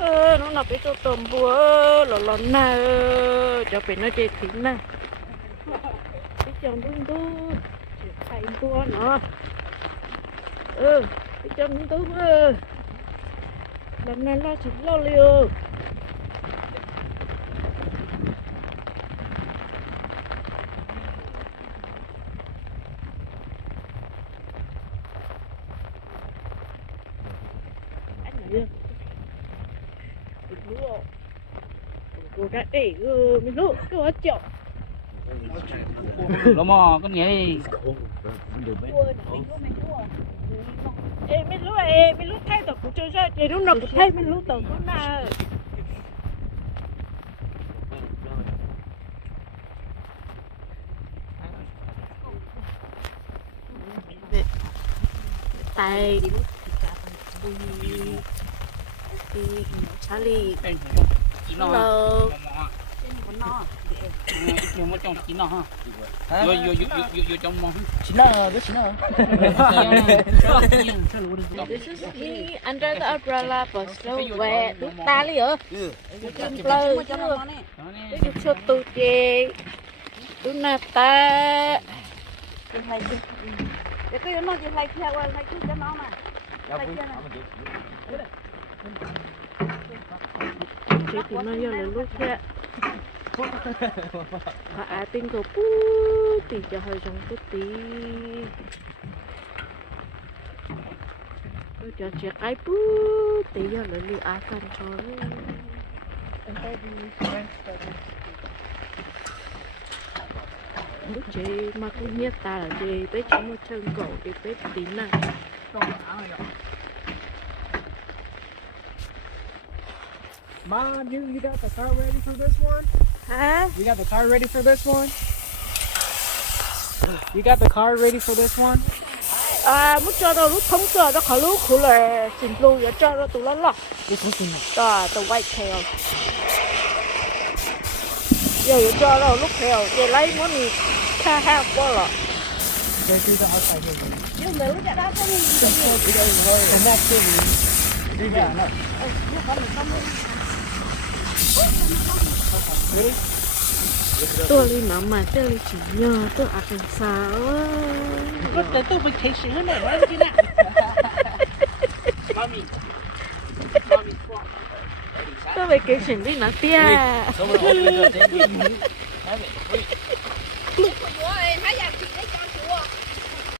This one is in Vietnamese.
nó là cái chỗ tôm búa lò na cho phải nó chơi thịt na cái chồng đúng đúng thầy búa nó cái chồng đúng đúng lần này là chỉ lo liều cô đã để mình lụ cái quá chậu nó mò con nhảy mình lụ thay tàu cũng chơi ra thì lúc nào cũng thay mình lụ tàu cũng là tay đi Charlie hello nhiều một trong chín nó ha vô trong món chín nào biết chín nào this is me under the umbrella but so wet lúc ta đi ở cái blur cái cho tụi chị tụi nà ta cái nó chỉ hay theo hay cứ cho nó mà chị thì nó vô là lúc kia à tin cô pú thì cho hơi trong chút tí tôi cho chị cái pú tí vô là lưu á cần thôi lúc chị mà cũng nhất ta là gì bé chỉ một chân cổ thì bé tí này Mom, you got the car ready for this one? hả? You got the car ready for this one? You got the car ready for this one? À, muốn cho nó lúc thông sợ nó khỏi lúc khổ là xin lưu và cho nó tụi nó lọc This one's in đó, the white tail giờ cho nó lúc theo giờ lấy món gì tha ha quá rồi There's the outside here. nhưng mà lúc đó có And that's it. Yeah, no. tôi đi mà tôi chỉ nhờ tôi ăn cần sao có tới tôi vacation hơn này đấy chứ nè mami tôi về cái chuyện đi nó tia